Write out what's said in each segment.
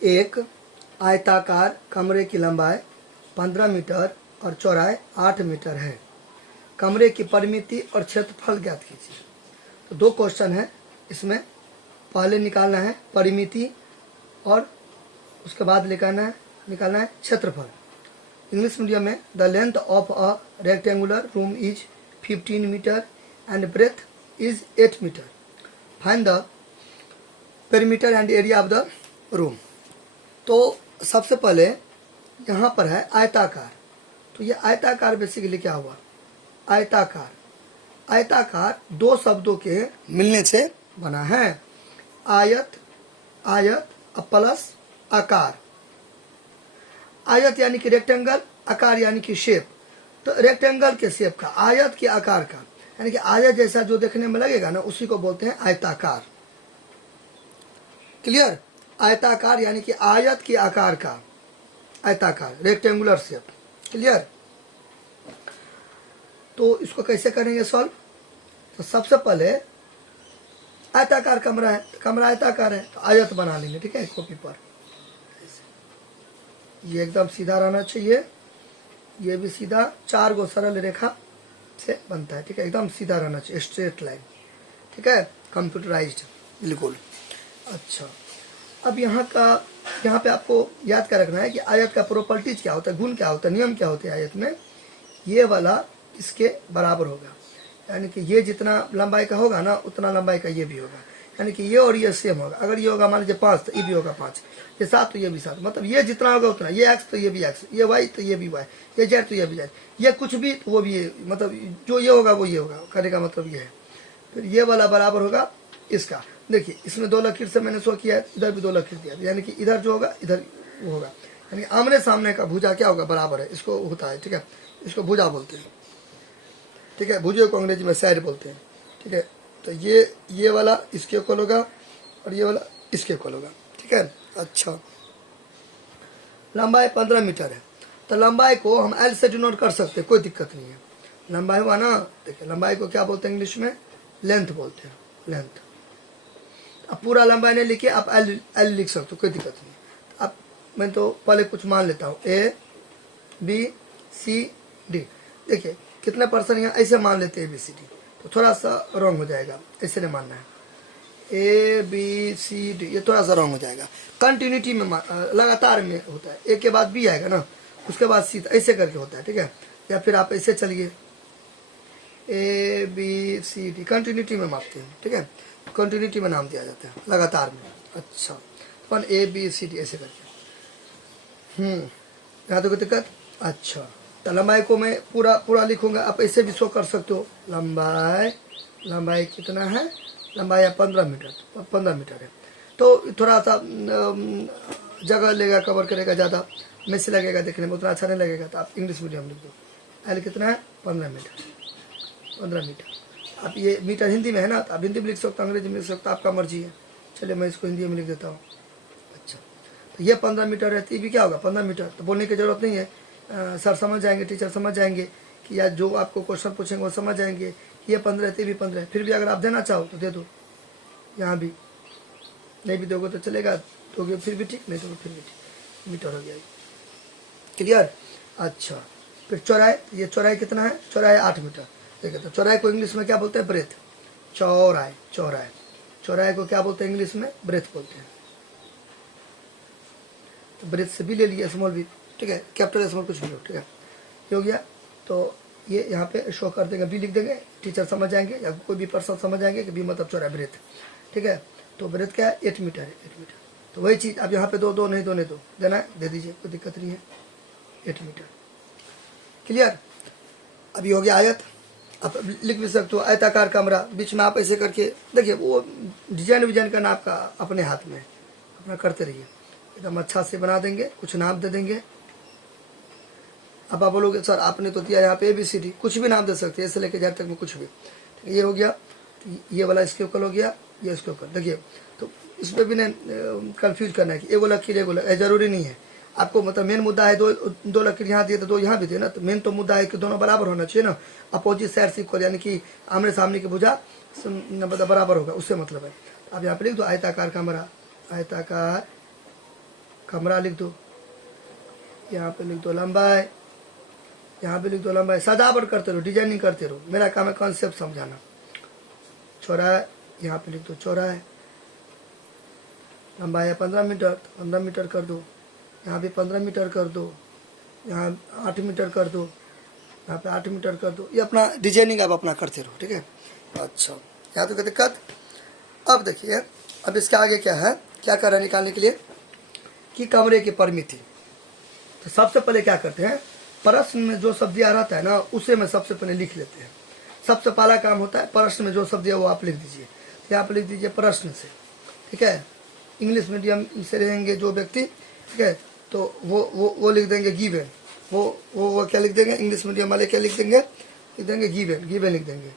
एक आयताकार कमरे की लंबाई 15 मीटर और चौड़ाई 8 मीटर है। कमरे की परिमिति और क्षेत्रफल ज्ञात कीजिए। तो दो क्वेश्चन है इसमें, पहले निकालना है परिमिति और उसके बाद निकालना है क्षेत्रफल। इंग्लिश मीडियम में the length of a rectangular room is 15 metre and breadth is 8 metre. Find the perimeter and area of the room. तो सबसे पहले यहाँ पर है आयताकार। तो ये आयताकार बेसिकली क्या हुआ, आयताकार। आयताकार दो शब्दों के मिलने से बना है। आयत, आयत प्लस आकार। आयत यानी कि रेक्टेंगल, आकार यानी कि शेप। तो रेक्टेंगल के शेप का, आयत के आकार का, यानी कि आयत जैसा जो देखने में लगेगा ना, उसी को बोलते हैं आयताकार। क्लियर? आयताकार यानी कि आयत के आकार का, आयताकार, रेक्टेंगुलर शेप। क्लियर? तो इसको कैसे करेंगे सॉल्व? तो सबसे पहले आयताकार कमरा है, कमरा आयताकार है, तो आयत बना लेंगे। ठीक है, कॉपी पर ये एकदम सीधा रहना चाहिए, ये भी सीधा, 4 गो सरल रेखा से बनता है। ठीक है, एकदम सीधा रहना चाहिए, स्ट्रेट लाइन। ठीक है, कंप्यूटराइज्ड बिल्कुल। अच्छा, अब यहाँ पे आपको याद क्या रखना है कि आयत का प्रॉपर्टीज क्या होता है, गुण क्या होता है, नियम क्या होते हैं आयत में। ये वाला इसके बराबर होगा, यानी कि ये जितना लंबाई का होगा ना, उतना लंबाई का ये भी होगा। यानी कि ये और ये सेम होगा। अगर ये होगा मान लीजिए 5 तो ये भी होगा 5, ये 7 तो ये भी 7, मतलब ये जितना होगा उतना। ये x तो ये भी x, ये y तो ये भी y, ये z तो ये भी z, ये कुछ भी तो वो भी ये, मतलब जो ये होगा वो ये होगा। कहने का मतलब ये है। फिर ये वाला बराबर होगा इसका। देखिए इसमें 2 लकीर से मैंने शो किया है, इधर भी 2 लकीर दिया, यानी कि इधर जो होगा इधर वो होगा। यानी आमने सामने का भुजा क्या होगा, बराबर है, इसको होता है। ठीक है, इसको भुजा बोलते हैं। ठीक है, भुजे को अंग्रेजी में साइड बोलते हैं। ठीक है, तो ये वाला इसके इक्वल होगा और ये वाला इसके इक्वल होगा। ठीक है, अच्छा, लंबाई 15 मीटर है, तो लंबाई को हम L से डिनोट कर सकते हैं, कोई दिक्कत नहीं है। लंबाई हुआ ना, देखिए लंबाई को क्या बोलते हैं इंग्लिश में, लेंथ बोलते हैं, लेंथ। अब पूरा लंबाई नहीं लिखिए, आप L लिख सकते हो, कोई दिक्कत नहीं। अब मैं तो पहले कुछ मान लेता हूँ, A B C D। देखिए कितने परसेंट यहाँ ऐसे मान लेते हैं ABCD, तो थोड़ा सा रॉन्ग हो जाएगा, ऐसे नहीं मानना है। ABCD ये थोड़ा सा रॉन्ग हो जाएगा। कंटिन्यूटी में लगातार में होता है, एक के बाद B आएगा ना, उसके बाद C, ऐसे करके होता है। ठीक है, या फिर आप ऐसे चलिए, ABCD कंटिन्यूटी में मापते हैं। ठीक है, कंटिन्यूटी में नाम दिया जाता है, लगातार में। अच्छा, अपन ABCD ऐसे करके, यहाँ तो कोई दिक्कत। अच्छा, तो लंबाई को मैं पूरा लिखूंगा, आप ऐसे भी शो कर सकते हो। लंबाई कितना है, लंबाई है 15 मीटर, 15 मीटर है। तो थोड़ा सा जगह लेगा, कवर करेगा, ज़्यादा मैसी लगेगा, देखने में उतना अच्छा नहीं लगेगा, तो आप इंग्लिश मीडियम लिख दो। L कितना है, 15 मीटर, 15 मीटर। आप ये मीटर हिंदी में है ना, तो आप हिंदी में लिख सकते हो, अंग्रेजी में लिख सकते हो, आपका मर्जी है। चलिए मैं इसको हिंदी में लिख देता हूँ। अच्छा, तो ये 15 मीटर है, तो ये भी क्या होगा 15 मीटर। तो बोलने की जरूरत नहीं है, सर समझ जाएंगे, टीचर समझ जाएंगे कि या जो आपको क्वेश्चन पूछेंगे वो समझ जाएंगे। ये 15 है, भी 15 है। फिर भी अगर आप देना चाहो तो दे दो, यहाँ भी नहीं भी दोगे तो चलेगा, दोगे फिर भी ठीक, नहीं दोगे फिर भी ठीक, मीटर हो गया। क्लियर? अच्छा, फिर चौड़ाई, ये चौड़ाई कितना है, चौड़ाई 8 मीटर। देखिए, तो चौड़ाई को इंग्लिश में क्या बोलते हैं, ब्रेथ। चौड़ाई को क्या बोलते हैं इंग्लिश में, ब्रेथ बोलते हैं। तो ब्रेथ से भी ले लिया, स्मॉल भी। ठीक है, कैपिटल स्मॉल कुछ भी हो। ठीक है, ये हो गया। तो ये यहाँ पे शो कर देंगे, बी लिख देंगे, टीचर समझ जाएंगे या कोई भी पर्सन समझ जाएंगे कि बी मतलब चौड़ाई, ब्रेथ। ठीक है, तो ब्रेथ क्या है, 8 मीटर है, 8 मीटर। तो वही चीज़ अब यहाँ पे दो नहीं देना है, दे दीजिए, कोई दिक्कत नहीं है, 8 मीटर। क्लियर? अभी हो गया आयत। आप लिख भी सकते हो आयताकार कमरा, बीच में आप ऐसे करके देखिए, वो डिजाइन करना आपका अपने हाथ में, अपना करते रहिए, एकदम अच्छा से बना देंगे, कुछ नाम दे देंगे। अब आप बोलोगे सर आपने तो दिया यहाँ पे ABCD, कुछ भी नाम दे सकते हैं, ऐसे लेके जाए तक में कुछ भी। ये हो गया, ये वाला इसके ऊपर हो गया, ये इसके ऊपर। देखिए, तो इस पर भी नहीं कंफ्यूज करना है कि एगो लकीर एगो लकीर, जरूरी नहीं है आपको। मतलब मेन मुद्दा है दो लकीर यहाँ दिए तो 2 यहाँ भी दिए ना, तो मेन तो मुद्दा है कि दोनों बराबर होना चाहिए ना, अपोजिट साइड से इक्वल, यानी कि आमने सामने की भुजा बराबर होगा, उससे मतलब है। अब यहाँ पे लिख दो आयताकार कमरा, आयताकार कमरा लिख दो, यहाँ पे लिख दो लंबाई, यहाँ पे लिख दो लंबाई। सजावट करते रहो, डिजाइनिंग करते रहो, मेरा काम है कॉन्सेप्ट समझाना। चौराहे यहाँ पे लिख दो चौराहे, लंबाई है 15 मीटर, 15 मीटर कर दो, यहाँ भी 15 मीटर कर दो, यहाँ 8 मीटर कर दो, यहाँ पे 8 मीटर कर दो। ये अपना डिजाइनिंग आप अपना करते रहो, ठीक है। अच्छा, यहाँ तो दिक्कत। अब देखिए, अब इसके आगे क्या है, क्या कर रहा है निकालने के लिए कि कमरे की परिमिति। तो सबसे पहले क्या करते हैं, प्रश्न में जो शब्द दिया रहता है ना, उसे मैं सबसे पहले लिख लेते हैं। सबसे पहला काम होता है प्रश्न में जो शब्द दिया वो आप लिख दीजिए। तो यहाँ पर लिख दीजिए प्रश्न से, ठीक है। इंग्लिश मीडियम से रहेंगे जो व्यक्ति, ठीक है, तो वो लिख देंगे गिवन। वो क्या लिख देंगे, इंग्लिश मीडियम वाले क्या लिख देंगे, गिवन, गिवन लिख देंगे,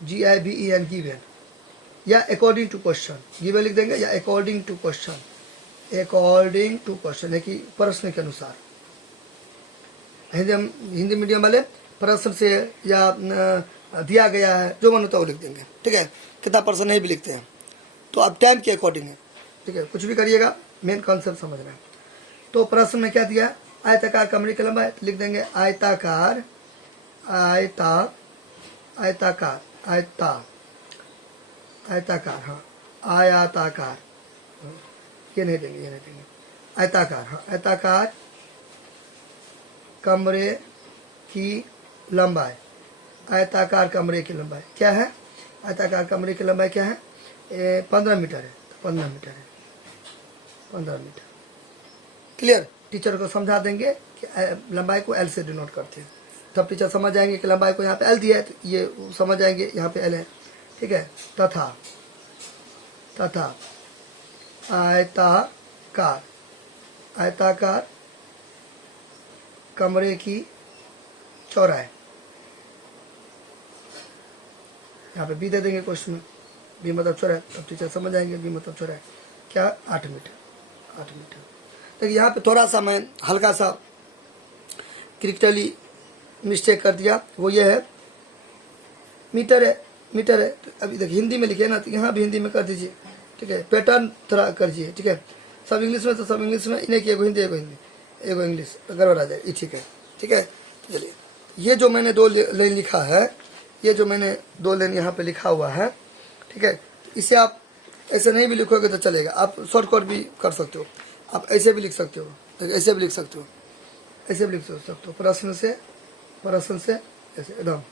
GIVEN गिवन, या अकॉर्डिंग टू क्वेश्चन, गिवन लिख देंगे, या according to question, according to question है कि प्रश्न के अनुसार। हिंदी मीडियम वाले प्रश्न से या दिया गया है जो मन होता है वो लिख देंगे, ठीक है। कितना प्रश्न नहीं भी लिखते हैं तो आप टाइम के अकॉर्डिंग है, ठीक है, कुछ भी करिएगा, मेन कॉन्सेप्ट समझना है। तो प्रश्न में क्या दिया, आयताकार कमरे की लंबाई, तो लिख देंगे आयताकार, आयताकार, हाँ, आयताकार, ये नहीं देंगे, आयताकार, हाँ, आयताकार कमरे की लंबाई, आयताकार कमरे की लंबाई क्या है, आयताकार कमरे की लंबाई क्या है, 15 मीटर है, 15 मीटर है, 15 मीटर। क्लियर, टीचर को समझा देंगे कि लंबाई को L से डिनोट करते हैं, तब टीचर समझ जाएंगे कि लंबाई को यहाँ पे L दिया है, तो ये समझ जाएंगे यहाँ पे L है, ठीक है। तथा आयताकार कमरे की चौड़ाई, यहाँ पे बी दे देंगे क्वेश्चन में, बी मतलब चौड़ाई, तब टीचर समझ जाएंगे बी मतलब चौड़ाई क्या, 8 मीटर, 8 मीटर। देखिए यहाँ पे थोड़ा सा मैं हल्का सा क्रिटिकली मिस्टेक कर दिया, वो ये है मीटर है, तो अभी देखिए हिंदी में लिखे ना, तो यहाँ भी हिंदी में कर दीजिए, ठीक है। पैटर्न थोड़ा कर दीजिए, ठीक है। सब इंग्लिश में तो सब इंग्लिश में, इन्हें की एगो हिंदी एगो इंग्लिश, तो गड़बड़ आ जाए, ठीक है, ठीक है। चलिए, ये जो मैंने 2 लाइन लिखा है, ये जो मैंने 2 लाइन यहाँ पे लिखा हुआ है, ठीक है, इसे आप ऐसे नहीं भी लिखोगे तो चलेगा, आप शॉर्टकट भी कर सकते हो, आप ऐसे भी लिख सकते हो, ऐसे भी लिख सकते हो, ऐसे भी लिख सकते हो। प्रश्न से ऐसे एकदम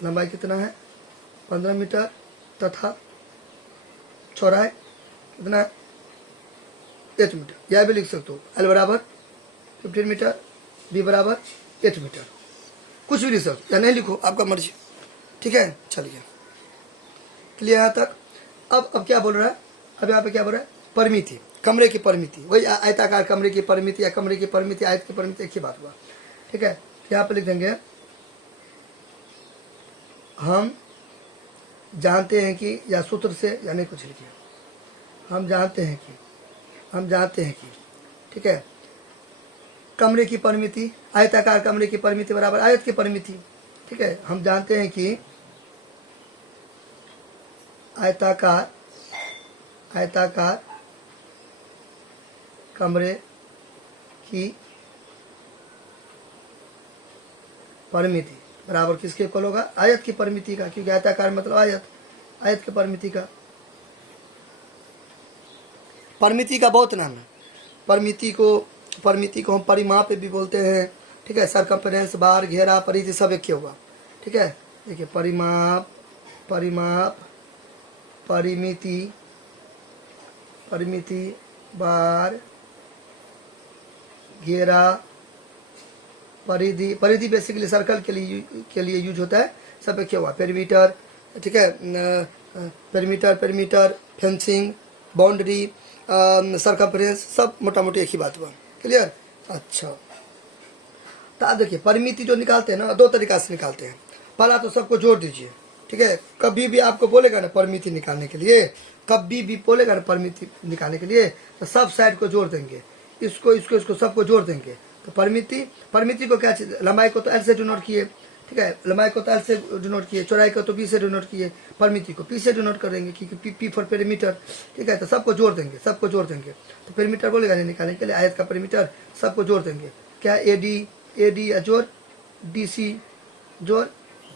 लंबाई कितना है, 15 मीटर, तथा चौड़ाई कितना है, 8 मीटर। यह भी लिख सकते हो, L बराबर 15 मीटर, B बराबर 8 मीटर, कुछ भी लिख सकते या नहीं लिखो, आपका मर्जी, ठीक है। चलिए, क्लियर यहाँ तक। अब क्या बोल रहा है, अब यहाँ पे क्या बोल रहा है, परिमिति, कमरे की परिमिति, वही आयताकार कमरे की परिमिति या कमरे की परिमिति, आयत की परिमिति, एक ही बात हुआ, ठीक है। यहाँ पे लिख देंगे हम जानते हैं कि, या सूत्र से, या नहीं कुछ लिखिए, हम जानते हैं कि, ठीक है, कमरे की परिमिति, आयताकार कमरे की परिमिति बराबर आयत की परिमिति, ठीक है। हम जानते हैं कि आयताकार कमरे की परिमिति बराबर किसके इक्वल होगा, आयत की परिमिति का, क्योंकि आयताकार मतलब आयत की परिमिति का। परिमिति का बहुत नाम है, परिमिति को हम परिमाप भी बोलते हैं, ठीक है। सरकमफ्रेंस, बार, घेरा, परिधि सब एक ही होगा, ठीक है। देखिए, परिमाप, परिमिति, बार, घेरा, परिधि बेसिकली सर्कल के लिए यूज होता है, सब एक हुआ। पेरीमीटर, ठीक है, पेरीमीटर, फेंसिंग, बाउंड्री, सरकमफ्रेंस, सब मोटा मोटी एक ही बात हुआ, क्लियर। अच्छा, तो आप देखिए परिमिति जो निकालते हैं ना, 2 तरीका से निकालते हैं। पहला तो सबको जोड़ दीजिए, ठीक है। कभी भी आपको बोलेगा ना परिमिति निकालने के लिए, कभी भी बोलेगा ना परिमिति निकालने के लिए, तो सब साइड को जोड़ देंगे, इसको सबको जोड़ देंगे। तो परिमिति को क्या चीज, लंबाई को तो L से डिनोट किए, ठीक है। लंबाई को एल से डिनोट किए, चौड़ाई को तो बी से डिनोट किए, परिमिति को पी से डिनोट कर देंगे क्योंकि पी फॉर पेरीमीटर, ठीक है। तो सबको जोड़ देंगे, सबको जोड़ देंगे। तो पेरीमीटर बोलेगा नहीं निकालने के लिए, आयत का पेरीमीटर सबको जोड़ देंगे। क्या ए डी जोड़ डी सी जोड़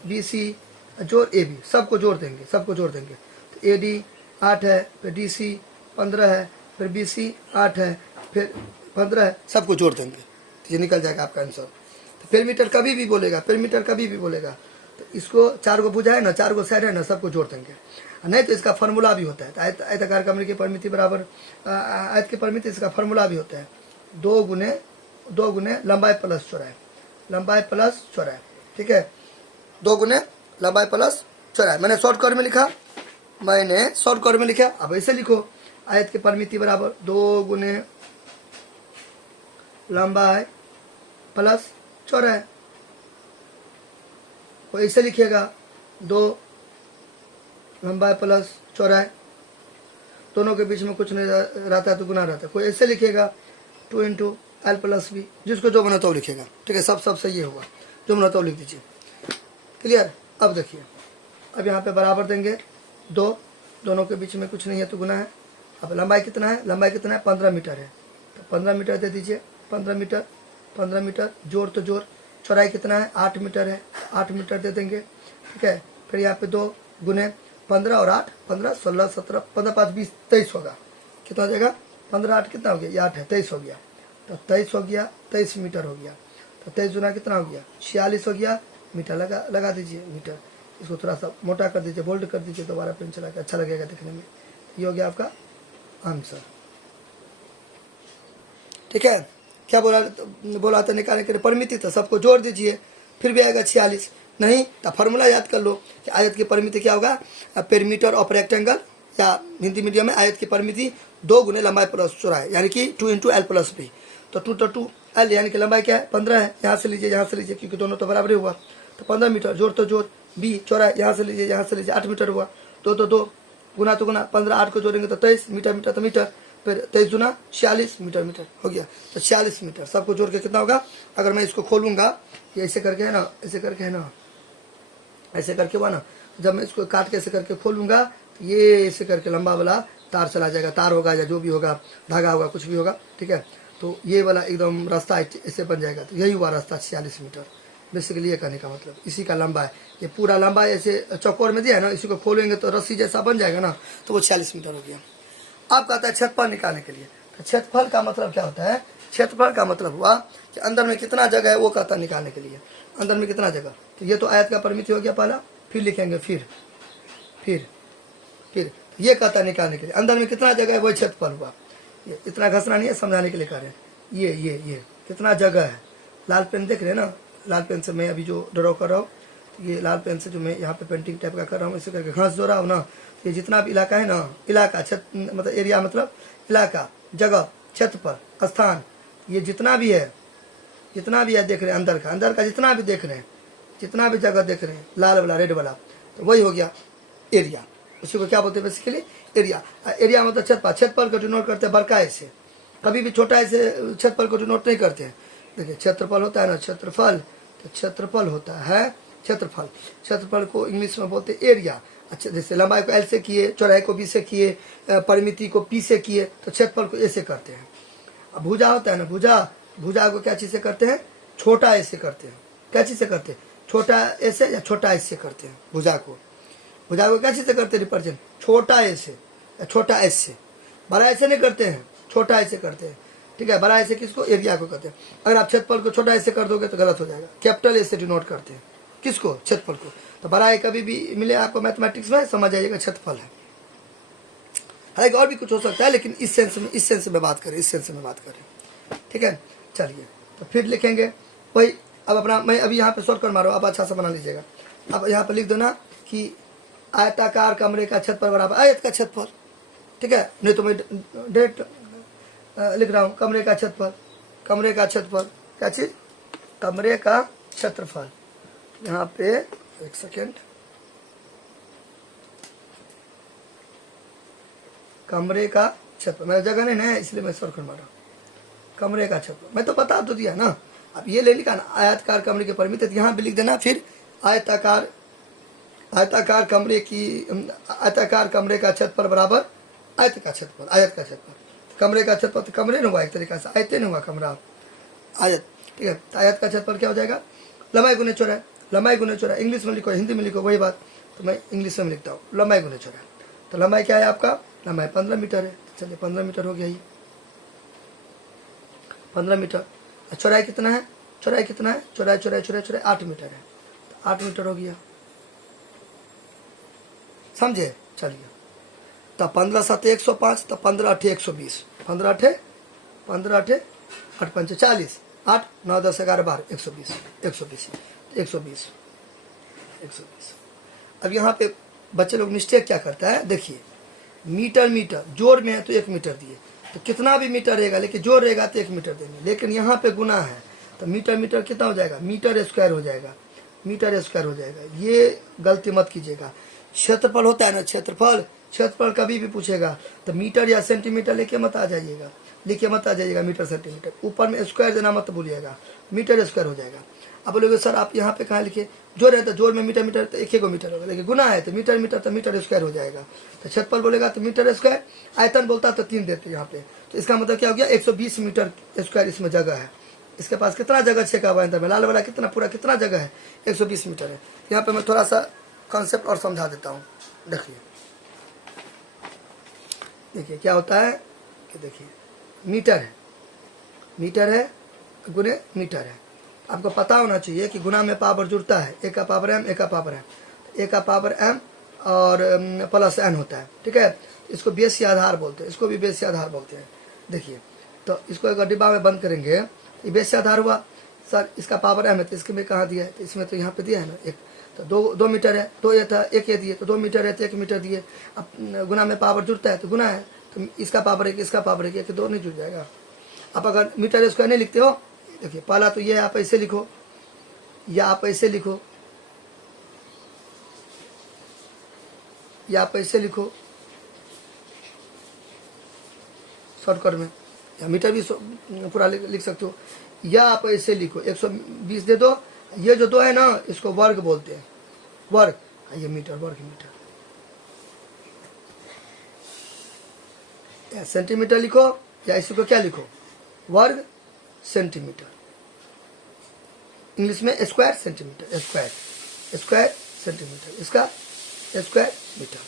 बी सी जोड़ ए बी, सबको जोड़ देंगे, सबको जोड़ देंगे। तो ए डी 8 है, फिर डी सी 15 है, फिर बी सी 8 है, फिर 15 है, सबको जोड़ देंगे तो ये निकल जाएगा आपका आंसर। तो पेरीमीटर कभी भी बोलेगा, पेरीमीटर कभी भी बोलेगा तो इसको 4 को भुजा है ना, 4 को साइड है ना, सबको जोड़ देंगे। नहीं तो इसका फार्मूला भी होता है। तो आयताकार कमरे की परिमिति बराबर आयत की परिमिति, इसका फार्मूला भी होता है 2 गुने लंबाई प्लस चौड़ाई, लंबाई प्लस चौड़ाई, ठीक है। 2 गुने लंबाई प्लस चौड़ाई। मैंने शॉर्टकट में लिखा, मैंने शॉर्टकट में लिखा। अब ऐसे लिखो, आयत की परिमिति बराबर 2 गुने लंबाई प्लस चौड़ाई। वो ऐसे लिखिएगा 2 लंबाई प्लस चौड़ाई, दोनों के बीच में कुछ नहीं रहता है तो गुना रहता है। कोई ऐसे लिखेगा 2 इंटू एल प्लस बी, जिसको जो बना तो लिखेगा, ठीक है। सब सही होगा, जो बना तो लिख दीजिए। क्लियर। अब देखिए, अब यहाँ पे बराबर देंगे 2, दोनों के बीच में कुछ नहीं है तो गुना है। अब लंबाई कितना है, लंबाई कितना है 15 मीटर है, तो 15 मीटर दे दीजिए, 15 मीटर, 15 मीटर जोड़ तो जोड़। चौड़ाई कितना है 8 मीटर है, 8 मीटर दे देंगे, ठीक है। फिर यहाँ पे 2 गुने 15 और 8, 15 16 17 15 5 20 23 होगा। कितना हो जाएगा 15 8 कितना हो गया, ये 8 है, 23 हो गया। तो 23 हो गया, 23 मीटर हो गया। तो 23 गुना कितना हो गया 46 हो गया मीटर। लगा दीजिए मीटर। इसको थोड़ा सा मोटा कर दीजिए, बोल्ड कर दीजिए, दोबारा पेन चला के अच्छा लगेगा दिखने में। ये हो गया आपका आंसर, ठीक है। क्या बोला था निकालने के लिए, परिमिति तो सबको जोड़ दीजिए, फिर भी आएगा 46। नहीं तो फार्मूला याद कर लो कि आयत की परिमिति क्या होगा, पेरीमीटर ऑफ रेक्टेंगल, या हिंदी मीडियम में आयत की परिमिति 2 गुने लंबाई प्लस चौड़ाई, यानी कि 2 इंटू एल प्लस बी। तो 2 एल यानी कि लंबाई क्या है 15 है, यहाँ से लीजिए, यहाँ से लीजिए, क्योंकि दोनों तो बराबर ही हुआ। तो 15 मीटर जोड़ तो जोड़, बी चौड़ाई यहाँ से लीजिए, यहाँ से लीजिए, 8 मीटर हुआ। 2 तो 2 गुना तो गुना, 15 8 को जोड़ेंगे तो 23 मीटर, मीटर तो मीटर, फिर 23 गुना 46 मीटर, मीटर हो गया। तो 46 मीटर सबको जोड़ के कितना होगा। अगर मैं इसको खोलूंगा, ये ऐसे करके है ना, ऐसे करके है ना, ऐसे करके हुआ ना, जब मैं इसको काट के ऐसे करके खोलूंगा तो ये ऐसे करके लंबा वाला तार चला जाएगा, तार होगा या जो भी होगा, धागा होगा, कुछ भी होगा, ठीक है। तो ये वाला एकदम रास्ता ऐसे बन जाएगा। तो यही हुआ रास्ता 46 मीटर। बेसिकली ये कहने का मतलब इसी का लंबा है, ये पूरा लंबा ऐसे चौकोर में दिया है ना, इसी को खोलेंगे तो रस्सी जैसा बन जाएगा ना, तो वो 46 मीटर हो गया। अब कहता है क्षेत्रफल निकालने के लिए। तो क्षेत्रफल का मतलब क्या होता है, क्षेत्रफल का मतलब हुआ कि अंदर में कितना जगह है, वो कहता है निकालने के लिए, अंदर में कितना जगह। तो ये तो आयत का परिमिति हो गया पहला, फिर लिखेंगे फिर ये कहता है निकालने के लिए अंदर में कितना जगह है, वही क्षेत्रफल हुआ। ये इतना घसना नहीं है, समझाने के लिए कह रहे हैं। ये कितना जगह है, लाल पेन देख रहे हैं ना, लाल पेन से मैं अभी जो ड्रॉ कर रहा हूँ, ये लाल पेन से जो मैं यहाँ पे पेंटिंग टाइप का कर रहा हूँ, इसे करके घास जो रहा हूँ ना, ये जितना भी इलाका है ना, इलाका क्षेत्र मतलब एरिया, मतलब इलाका, जगह, क्षेत्रफल, स्थान, ये जितना भी है देख रहे हैं, अंदर का जितना भी देख रहे हैं, जितना भी जगह देख रहे हैं, लाल वाला, रेड वाला, तो वही हो गया एरिया। उसी को क्या बोलते हैं बेसिकली, एरिया। एरिया मतलब क्षेत्रफल को डिनोट करते हैं बड़का ऐसे, कभी भी छोटा ऐसे क्षेत्रफल को डिनोट नहीं करते हैं। देखिए क्षेत्रफल होता है ना, क्षेत्रफल, तो क्षेत्रफल होता है क्षेत्रफल को इंग्लिश में बोलते हैं एरिया। अच्छा, जैसे लंबाई को एल से किए, चौड़ाई को बी से किए, परिमिति को पी से किए, तो क्षेत्रफल को ए से करते हैं। अब भुजा होता है ना, भुजा को क्या चीज से करते हैं, छोटा ऐसे करते हैं। क्या चीज से करते हैं, छोटा ऐसे या छोटा ऐसे करते हैं। भुजा को क्या चीज से करते हैं रिप्रेजेंट, छोटा ऐसे या छोटा ऐसे, बड़ा ऐसे नहीं करते हैं, छोटा ऐसे करते हैं, ठीक है। बड़ा ऐसे किसको, एरिया को करते हैं। अगर आप क्षेत्रफल को छोटा ऐसे कर दोगे तो गलत हो जाएगा, कैपिटल ऐसे डिनोट करते हैं किसको, क्षेत्रफल को। तो बड़ा ए कभी भी मिले आपको मैथमेटिक्स में, समझ जाइएगा क्षेत्रफल है। हालांकि और भी कुछ हो सकता है, लेकिन इस सेंस में बात करें, ठीक है। चलिए तो फिर लिखेंगे वही। अब अपना मैं अभी यहाँ पे शॉर्टकट मारो, आप अच्छा से बना लीजिएगा। अब यहाँ पे लिख देना कि आयताकार कमरे का क्षेत्रफल बराबर आयत का क्षेत्रफल, ठीक है। नहीं तो मैं डायरेक्ट लिख रहा हूँ कमरे का क्षेत्रफल, क्या चीज, कमरे का क्षेत्रफल। यहाँ पे एक सेकेंड, कमरे का क्षेत्रफल, मेरा जगह नहीं है इसलिए मैं शॉर्टकट मारा। कमरे का क्षेत्रफल मैं तो बता तो दिया ना। अब ये ले लिखा ना, आयताकार कमरे की परिमिति, यहाँ भी लिख देना, फिर आयताकार आयताकार कमरे का क्षेत्रफल बराबर आयत का क्षेत्रफल। कमरे का क्षेत्रफल तो कमरे नहीं हुआ, एक तरीका से आयत नहीं हुआ कमरा, आयत। ठीक है, तो आयत का क्षेत्रफल क्या हो जाएगा, लंबाई गुने चौड़ाई। लंबाई गुने चौड़ाई इंग्लिश में लिखो, हिंदी में लिखो, वही बात। तो मैं इंग्लिश में लिखता हूँ, लंबाई गुने चौड़ाई। तो लंबाई क्या है आपका, लंबाई 15 मीटर है। चलिए 15 मीटर हो गया, ये 15 मीटर। चौड़ाई कितना है, चौड़ाई 8 मीटर है। तो 8 मीटर हो गया, समझे। चलिए, तब 15 7 105, तब 15 8 120, 15 8 8 5 40, 8 9 10 11 12 120। अब यहाँ पे बच्चे लोग मिस्टेक क्या करता है, देखिए मीटर जोड़ में है तो 1 मीटर दिए, तो कितना भी मीटर रहेगा, लेकिन जोड़ रहेगा तो 1 मीटर देंगे। लेकिन यहाँ पे गुना है तो मीटर कितना हो जाएगा, मीटर स्क्वायर हो जाएगा। ये गलती मत कीजिएगा। क्षेत्रफल होता है ना, क्षेत्रफल कभी भी पूछेगा तो मीटर या सेंटीमीटर लेके मत आ जाइएगा, मीटर सेंटीमीटर। ऊपर में स्क्वायर देना मत भूलिएगा, मीटर स्क्वायर हो जाएगा। अब बोलोगे सर आप यहाँ पे कहाँ लिखे, जोड़ है तो जोड़ में मीटर तो एक मीटर होगा, लेकिन गुना है तो मीटर तो मीटर स्क्वायर हो जाएगा। तो क्षेत्रफल बोलेगा तो मीटर स्क्वायर, आयतन बोलता तो 3 देते यहाँ पे। तो इसका मतलब क्या हो गया, 120 मीटर स्क्वायर इसमें जगह है। इसके पास कितना जगह छेका हुआ अंदर में, लाल वाला कितना पूरा कितना जगह है, 120 मीटर है। यहाँ पे मैं थोड़ा सा कॉन्सेप्ट और समझा देता हूँ। देखिए क्या होता है कि देखिए मीटर है गुने मीटर है। आपको पता होना चाहिए कि गुना में पावर जुड़ता है, एक का पावर m, एक का पावर m और प्लस n होता है। ठीक है, इसको बेसी आधार बोलते हैं, इसको भी बेसी आधार बोलते हैं। देखिए, तो इसको अगर डिब्बा में बंद करेंगे, ये बेसी आधार हुआ। सर इसका पावर m है तो इसके में कहाँ दिया है, तो इसमें तो यहाँ पे दिया है ना 1, तो 2 मीटर है, 2 ये था 1 ये दिए, तो 2 मीटर है तो 1 मीटर दिए। अब गुना में पावर जुड़ता है तो गुना है, तो इसका पावर 1 इसका पावर 1, तो 2 नहीं जुड़ जाएगा। अब अगर मीटर स्क्वायर नहीं लिखते हो, देखिए पहला तो ये आप ऐसे लिखो या आप ऐसे लिखो, शॉर्टकट में, या मीटर भी पूरा लिख सकते हो, या आप ऐसे लिखो 120 दे दो। ये जो 2 है ना, इसको वर्ग बोलते हैं, वर्ग। ये मीटर, वर्ग मीटर। या सेंटीमीटर लिखो या इसी को क्या लिखो, वर्ग सेंटीमीटर। इंग्लिश में स्क्वायर सेंटीमीटर, स्क्वायर सेंटीमीटर, इसका स्क्वायर मीटर।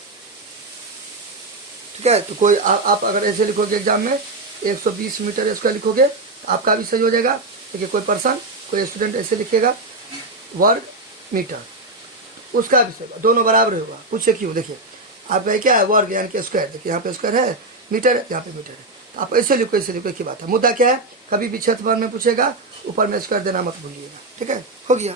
ठीक है, तो कोई आप अगर ऐसे लिखोगे एग्जाम में 120 मीटर स्क्वायर लिखोगे तो आपका भी सही हो जाएगा। देखिए कोई स्टूडेंट ऐसे लिखेगा वर्ग मीटर, उसका भी सही, दोनों बराबर होगा। पूछे क्यों, देखिए आप क्या है, वर्ग यानी कि स्क्वायर। देखिए यहाँ पे स्क्वायर है, मीटर है, यहाँ पे मीटर है, तो आप ऐसे लिखो एक ही बात है। मुद्दा क्या है, कभी भी क्षेत्रफल में पूछेगा ऊपर में स्क्वायर देना मत भूलिएगा। ठीक है, हो गया।